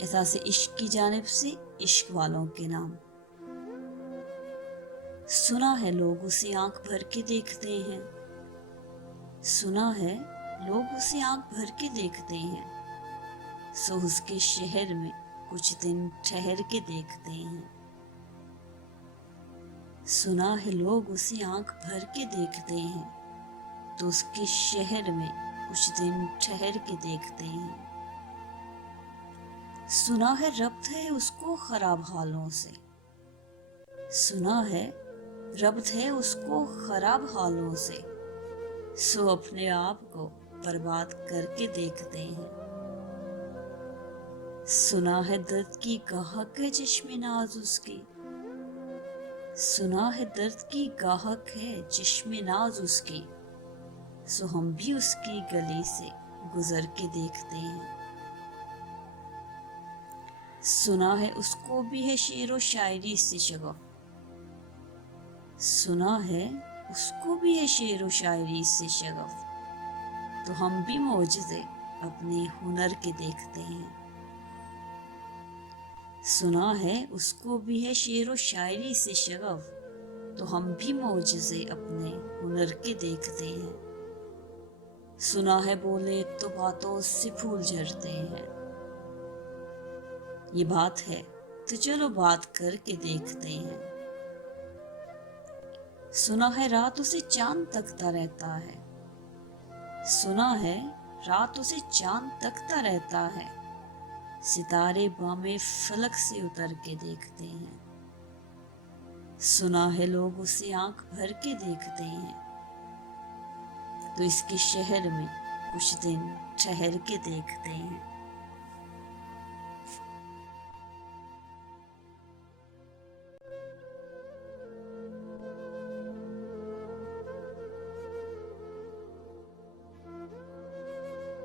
एहसास इश्क की जानिब से इश्क वालों के नाम। सुना है लोग उसे आंख भर के देखते हैं, सुना है लोग उसे आंख भर के देखते हैं, सो उसके शहर में कुछ दिन ठहर के देखते हैं। सुना है लोग उसे आंख भर के देखते हैं, तो उसके शहर में कुछ दिन ठहर के देखते हैं। सुना है रब्त है उसको खराब हालों से, सुना है रब्त है उसको खराब हालों से, सो अपने आप को बर्बाद करके देखते हैं। सुना है दर्द की गाहक है जिस्म नाज उसकी, सुना है दर्द की गाहक है जिस्म नाज उसकी, सो हम भी उसकी गली से गुजर के देखते हैं। सुना है उसको भी है शेर व शायरी से शगफ, सुना है उसको भी है शेर व शायरी से शगफ, तो हम भी मौजज़े अपने हुनर के देखते हैं। सुना है उसको भी है शेर व शायरी से शगफ, तो हम भी मौजज़े अपने हुनर के देखते हैं। सुना है बोले तो बातों से फूल झड़ते हैं, ये बात है तो चलो बात करके देखते हैं। सुना है रात उसे चांद तकता रहता है, सुना है रात उसे चांद तकता रहता है, सितारे बामे फलक से उतर के देखते हैं। सुना है लोग उसे आंख भर के देखते हैं, तो इसके शहर में कुछ दिन ठहर के देखते हैं।